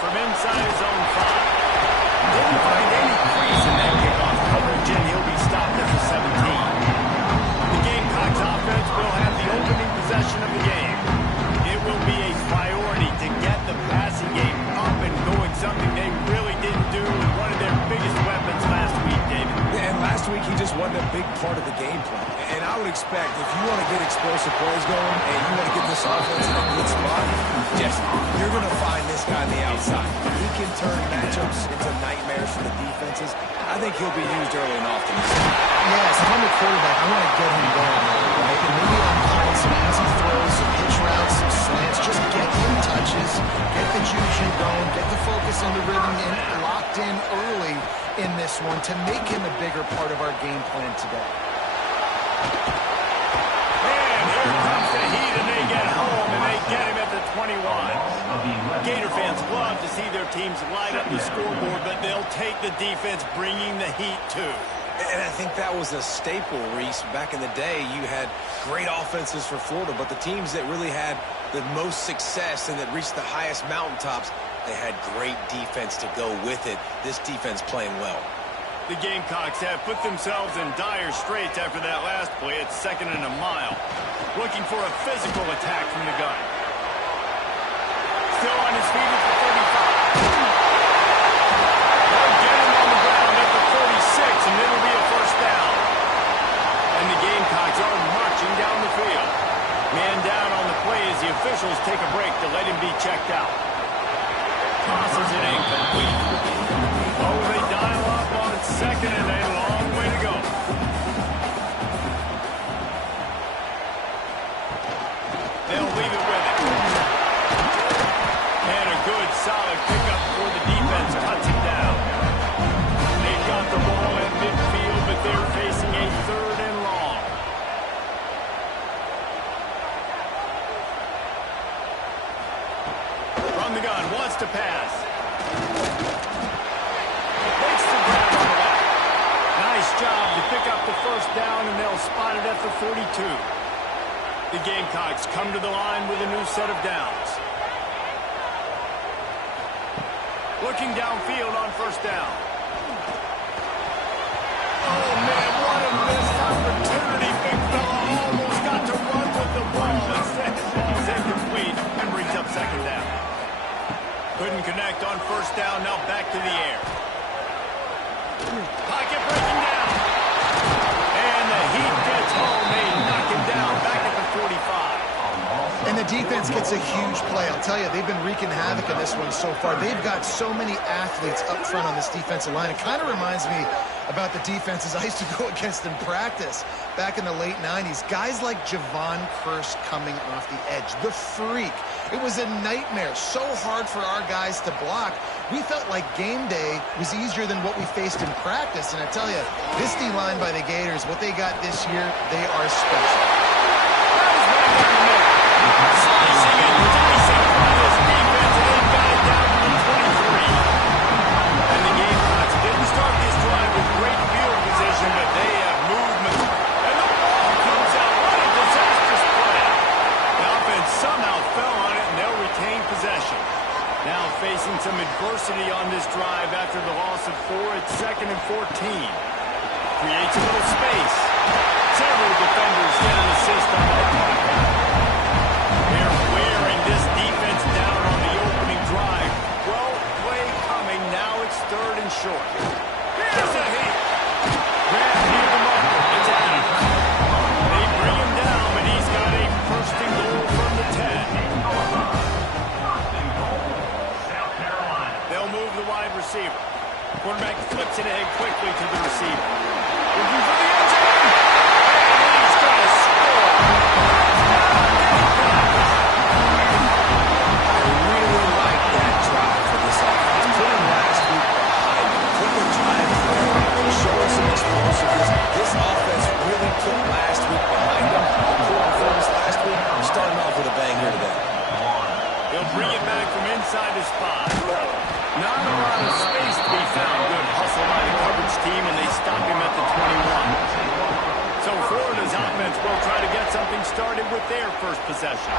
from inside his own 5. Didn't find any crease in that kickoff coverage, and he'll be stopped at the 17. The Gamecocks offense will have the opening possession of the game. It will be a priority to get the passing game up and going, something they really didn't do with one of their biggest weapons last week, David. Yeah, and last week he just wasn't a big part of the game plan. And I would expect if you want to get explosive plays going and you want to get this offense in a good spot, Jesse, you're going to find this guy on the outside. He can turn matchups into nightmares for the defenses. I think he'll be used early and often. Yes, if I'm a quarterback, I want to get him going, right? And maybe I'm calling some easy throws, some hitch routes, some slants. Just get him touches, get the juju going, get the focus and the rhythm locked in early in this one to make him a bigger part of our game plan today. And here comes the heat, and they get home, and they get him at the 21. Gator fans love to see their teams light up the scoreboard, but they'll take the defense bringing the heat too. And I think that was a staple, Reese. Back in the day, you had great offenses for Florida, but the teams that really had the most success and that reached the highest mountaintops, they had great defense to go with it. This defense playing well. The Gamecocks have put themselves in dire straits after that last play at 2nd and a mile. Looking for a physical attack from the gun. Still on his feet at the 35. They'll get him on the ground at the 46, and it'll be a first down. And the Gamecocks are marching down the field. Man down on the play as the officials take a break to let him be checked out. Tosses it incomplete. Oh, they dial up on 2nd and a long way to go. They'll leave it with it. And a good, solid pickup for the defense cuts him down. They've got the ball at midfield, but they're facing a 3rd and long. From the gun, wants to pass. Makes the grab on the left. Nice job to pick up the first down, and they'll spot it at the 42. The Gamecocks come to the line with a new set of downs. Looking downfield on first down. Oh, man, what a missed opportunity. Big fella almost got to run with the ball. Instead, the ball's incomplete and brings up 2nd down. Couldn't connect on first down. Now back to the air. Pocket breaking down. And the Heat gets home. They knock him down back at the 45. And the defense gets a huge play. I'll tell you, they've been wreaking havoc in this one so far. They've got so many athletes up front on this defensive line. It kind of reminds me about the defenses I used to go against in practice back in the late 90s. Guys like Javon Curse coming off the edge. The freak. It was a nightmare. So hard for our guys to block. We felt like game day was easier than what we faced in practice. And I tell you, this D-line by the Gators, what they got this year, they are special. Slicing and dicing by this defense, and they've got it down to the 23. And the Gamecocks didn't start this drive with great field position, but they have movement. And the ball comes out. What a disastrous play. The offense somehow fell on it, and they'll retain possession. Now facing some adversity on this drive after the loss of 4 at 2nd and 14. Creates a little space. Several defenders get an assist on that play. They're wearing this defense down on the opening drive. 12th play coming. Now it's 3rd and short. Here's a hit. Grab near the marker. It's Adams. They bring him down, but he's got a 1st and goal from the 10. They'll move the wide receiver. Quarterback flips it ahead quickly to the receiver. Looking for the end zone. And he's got to score. I really like that drive for this offense. Putting last week behind them. Put the drive forward. Showing some explosiveness. This offense really put last week behind them. The poor performance last week, starting off with a bang here today. He'll bring it back from inside his 5. Not a lot of space to be found. Good hustle by the coverage team, and they stop him at the 21. So So Florida's offense will try to get something started with their first possession.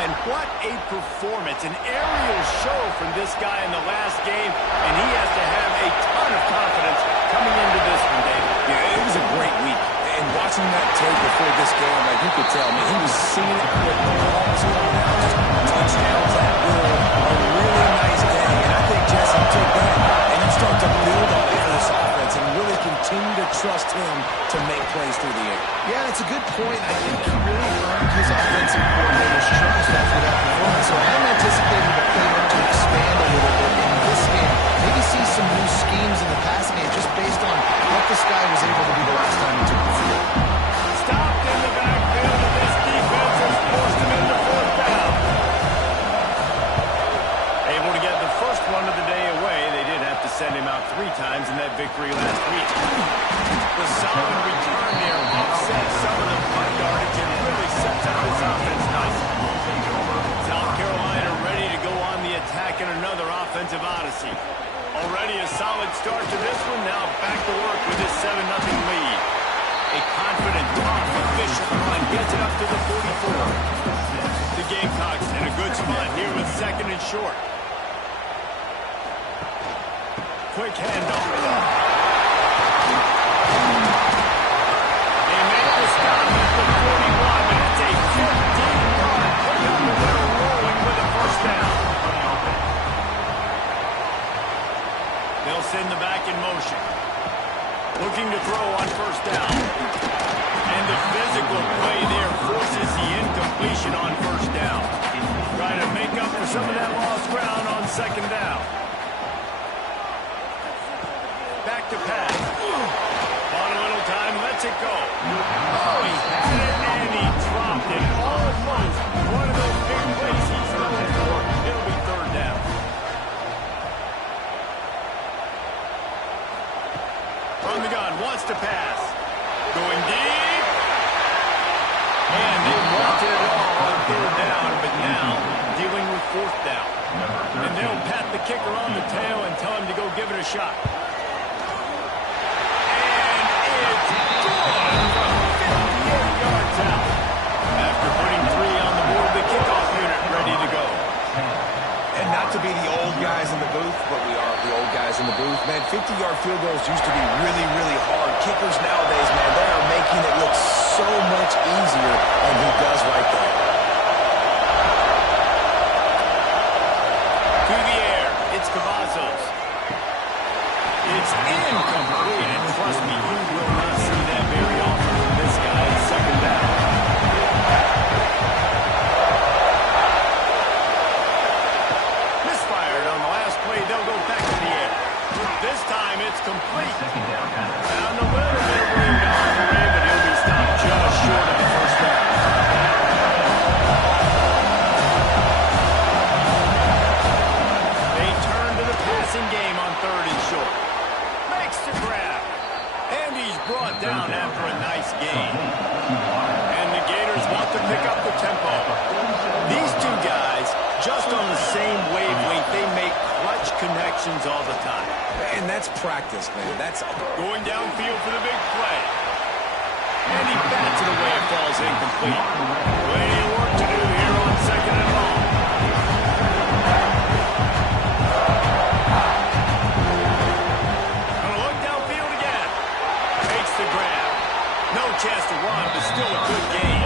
And what a performance, an aerial show from this guy in the last game, and he has to have a ton of confidence coming into this one, David. Yeah, it was a great week. And watching that tape before this game, like you could tell, man, he was seeing it with balls coming out, just touchdowns at will. A really nice day. And I think Jesse took that, and you start to build on it for this offense and really continue to trust him to make plays through the air. Yeah, it's a good point. I think he really earned his offensive coordinator's trust after that performance. So I'm anticipating the playbook to expand a little bit in this game. Maybe see some new schemes in the passing game just based on what this guy was able to do the last time he took the field. Stopped in the backfield, and this defense has forced him into fourth down. Able to get the first one of the day away. They did have to send him out 3 times in that victory last week. The solid return there offsets some of the punt yardage and really sets up this offense nicely. South Carolina ready to go on the attack in another offensive odyssey. Already a solid start to this one. Now back to work with this 7-0 lead. A confident, tough, efficient run gets it up to the 44. The Gamecocks in a good spot here with 2nd and short. Quick handoff. They make the stop at the 41, but it's a 15-yard pickup, and they're rolling with a first down. They'll send the back in motion. Looking to throw on first down. And the physical play there forces the incompletion on first down. Trying to make up for some of that lost ground on 2nd down. Back to pass. On a little time, lets it go. Oh, he had it and he dropped it. Almost one of those big plays he's known for. It'll be 3rd down. From the gun, wants to pass. Going deep. And they wanted it all on 3rd down, but now dealing with 4th down. And they'll pat the kicker on the tail and tell him to go give it a shot. After putting 3 on the board, the kickoff unit ready to go. And not to be the old guys in the booth, but we are the old guys in the booth. Man, 50-yard field goals used to be really, really hard. Kickers nowadays, man, they are making it look so much easier, and he does right there. To the air, it's Cavazos. It's incomplete, and trust me, you will not see that very often from this guy at 2nd down. Misfired on the last play. They'll go back to the air. This time it's complete. Found a little bit of room to operate, but he'll be stopped just short of the first down. They turn to the passing game on 3rd and short. Makes the grab. And he's brought down after a nice gain. And the Gators want to pick up the tempo. These 2 guys, just on the same wavelength, they make clutch connections all the time. And that's practice, man. That's going downfield for the big play. And he bats it away and falls incomplete. Plenty of work to do here on 2nd and long. Gonna look downfield again. Takes the grab. No chance to run, but still a good gain.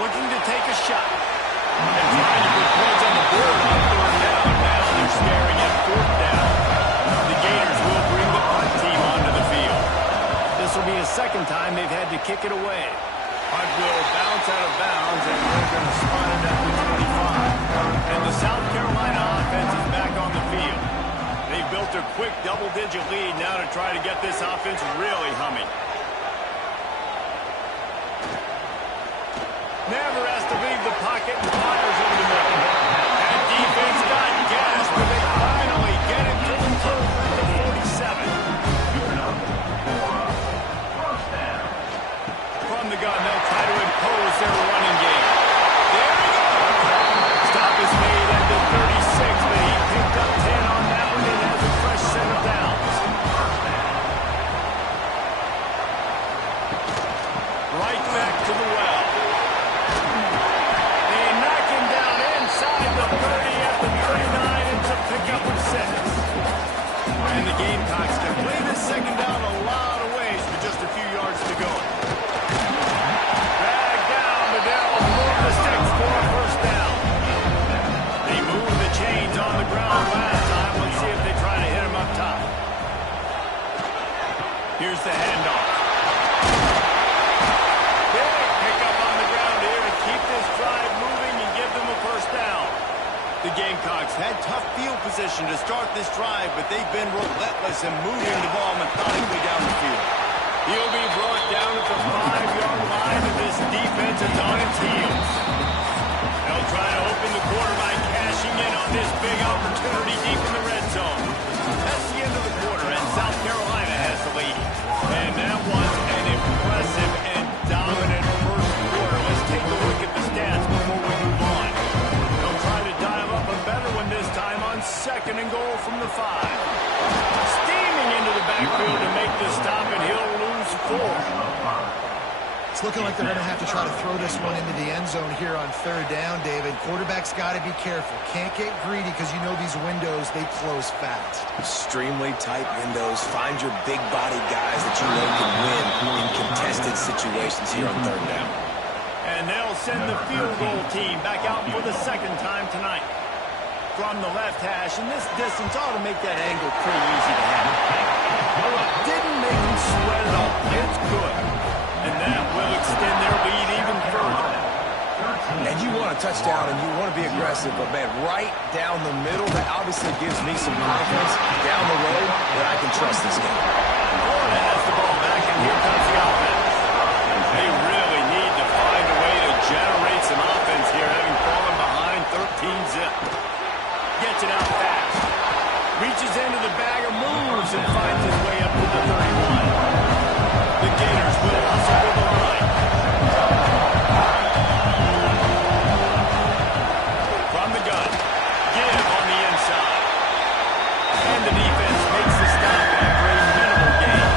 Looking to take a shot. And trying to put points on the board on 3rd down. Now they're staring at 4th down. The Gators will bring the punt team onto the field. This will be the 2nd time they've had to kick it away. Punt will bounce out of bounds, and they're going to spot it at the 25. And the South Carolina offense is back on the field. They've built a quick double-digit lead now to try to get this offense really humming. Never has to leave the pocket and fires over the middle. That defense got gas, but they finally get it to the 47. From the gun, they'll try to impose their running game. There Gamecocks can play this second down a lot of ways with just a few yards to go. Drag down, but they'll move the sticks for a first down. They moved the chains on the ground last time. Let's see if they try to hit him up top. Here's the handoff. Big pickup on the ground here to keep this drive moving and give them a first down. The Gamecocks had tough field position to start this drive, but they've been relentless in moving the ball methodically down the field. He'll be brought down at the 5-yard line, and this defense is on its heels. They'll try to open the quarter by cashing in on this big opportunity deep in the red zone. That's the end of the quarter, and South Carolina has the lead. And that was an impressive and dominant first quarter. Let's take a look at the stats before we move on. They'll try to dial up a better one this time on 2nd and goal from the 5. Steaming into the backfield to make the stop, and he'll lose 4. It's looking like they're going to have to try to throw this one into the end zone here on 3rd down, David. Quarterback's got to be careful. Can't get greedy because you know these windows, they close fast. Extremely tight windows. Find your big body guys that you know can win in contested situations here on 3rd down. And they'll send the field goal team back out for the 2nd time tonight. From the left hash, and this distance ought to make that angle pretty easy to handle. Didn't make them sweat at all. It's good. And that will extend their lead even further. And you want a touchdown and you want to be aggressive, but man, right down the middle, that obviously gives me some confidence down the road that I can trust this game. Florida has the ball back, and here comes the offense. They really need to find a way to generate some offense here, having fallen behind 13-zip. Gets it out fast. Reaches into the bag of moves and finds his way up to the 31. The Gators will hustle to the line. From the gun. Give on the inside. And the defense makes the stop after a minimal gain.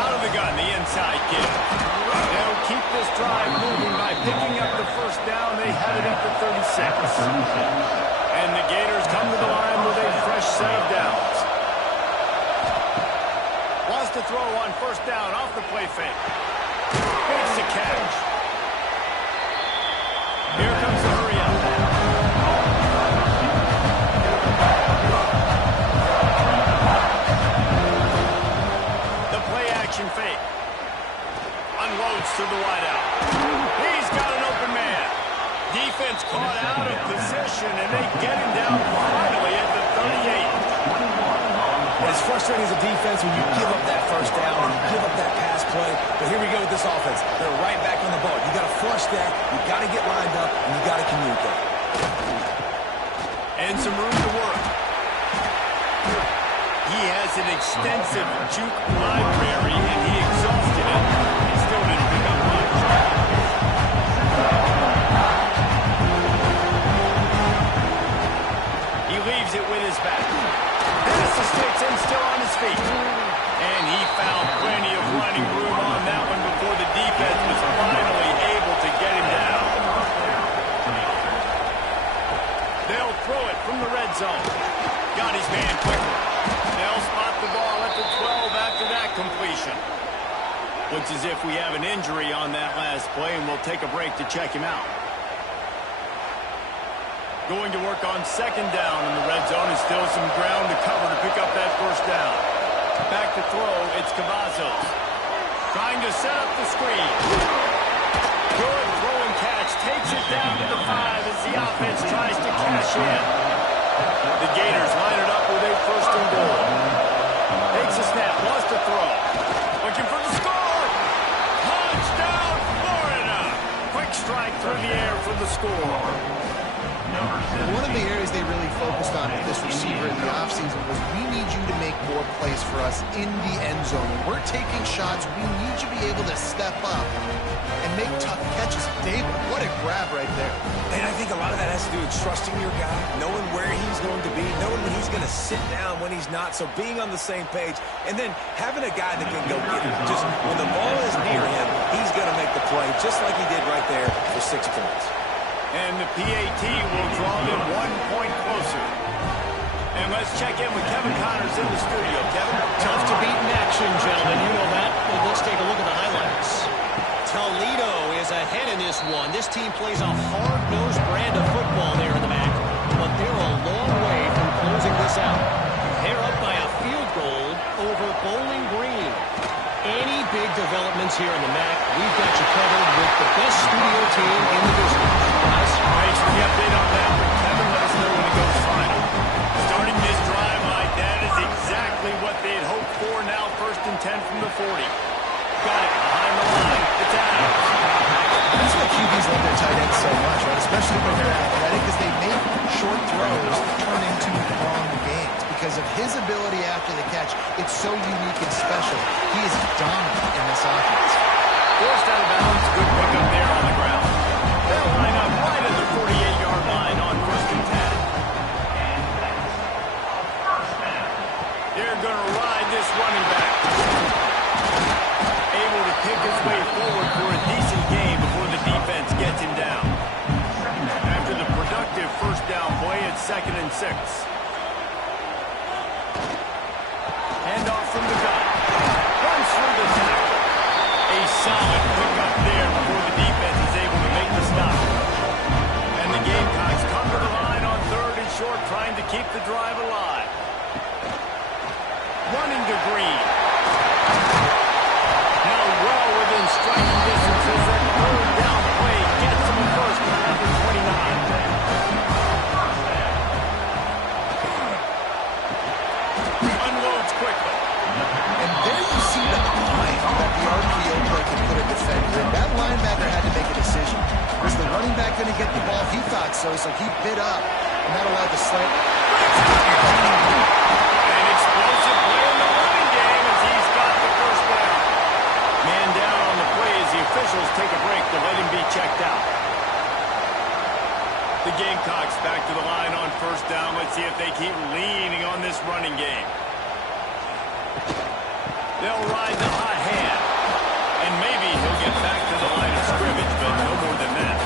Out of the gun, the inside give. They'll keep this drive moving by picking up the first down. They had it up to 36. And the Gators come to the line with a fresh set of downs. Wants to throw on 1st down off the play fake. Makes the catch. Here comes the hurry up. The play action fake. Unloads to the wideout. He's got an open man. Defense caught out of position, and they get him down finally at the 38. It's frustrating as a defense when you give up that first down and you give up that pass play. But here we go with this offense. They're right back on the ball. You got to flush that. You got to get lined up, and you got to communicate. And some room to work. He has an extensive juke library, and he exhausted it. He still didn't pick up much. He leaves it with his back. There's the sticks and still on his feet. And he found plenty of running room on that one before the defense was finally able to get him down. They'll throw it from the red zone. Got his man quickly. They'll spot the ball at the 12 after that completion. Looks as if we have an injury on that last play, and we'll take a break to check him out. Going to work on 2nd down in the red zone, and still some ground to cover to pick up that first down. Back to throw, it's Cavazos. Trying to set up the screen. Good throw and catch. Takes it down to the 5 as the offense tries to cash in. The Gators line it up with a 1st and goal. Takes a snap, wants to throw. Looking for the score. Touchdown, Florida. Quick strike through the air for the score. One of the areas they really focused on with this receiver in the offseason was we need you to make more plays for us in the end zone. When we're taking shots, we need you to be able to step up and make tough catches. David, what a grab right there. And I think a lot of that has to do with trusting your guy, knowing where he's going to be, knowing when he's going to sit down, when he's not, so being on the same page, and then having a guy that can go get it. Just when the ball is near him, he's going to make the play, just like he did right there for 6 points. And the PAT will draw them 1 point closer. Let's check in with Kevin Connors in the studio. Kevin? Tough to beat in action, gentlemen. You know that. Well, let's take a look at the highlights. Toledo is ahead in this one. This team plays a hard-nosed brand of football there in the MAC, but they're a long way from closing this out. They're up by a field goal over Bowling Green. Any big developments here in the MAC, we've got you covered with the best studio team in the business. Guys, Thanks for the update on that one. Kevin, let us know when it goes final. Starting this drive like that is exactly what they'd hoped for. Now 1st and 10 from the 40. Got it behind the line. It's out. That's why QBs love their tight ends so much, right? Especially when they're athletic, because they make short throws turn into long gains. Because of his ability after the catch, it's so unique and special. He is dominant in this offense. Forced out of bounds. Good pickup there on the ground. They'll line up right at the 48-yard line on 1st and 10. They're going to ride this running back. Able to pick his way forward for a decent game before the defense gets him down. After the productive 1st down play, it's 2nd and 6. Handoff from the gun. Runs through the tackle. A solid pickup there before the defense is able to make the stop. And the Gamecocks come to the line on 3rd and short, trying to keep the drive alive. Running to Green. Now well within striking distance as that 3rd down play gets him a first at the 29. Unloads quickly. And there you see the time that the RPO play can put a defender in. That linebacker had to make a decision. Was the running back going to get the ball? He thought so, so he bit up. And that allowed the slant. An explosive play in the running game as he's got the 1st down. Man down on the play as the officials take a break to let him be checked out. The Gamecocks back to the line on 1st down. Let's see if they keep leaning on this running game. They'll ride the hot hand. And maybe he'll get back to the line of scrimmage, but no more than that.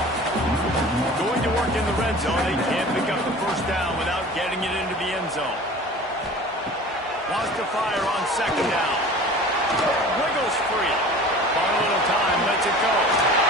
Going to work in the red zone. They can't pick up the 1st down without getting it into the end zone. Wants to fire on 2nd down. Wiggles free. On a little time, lets it go.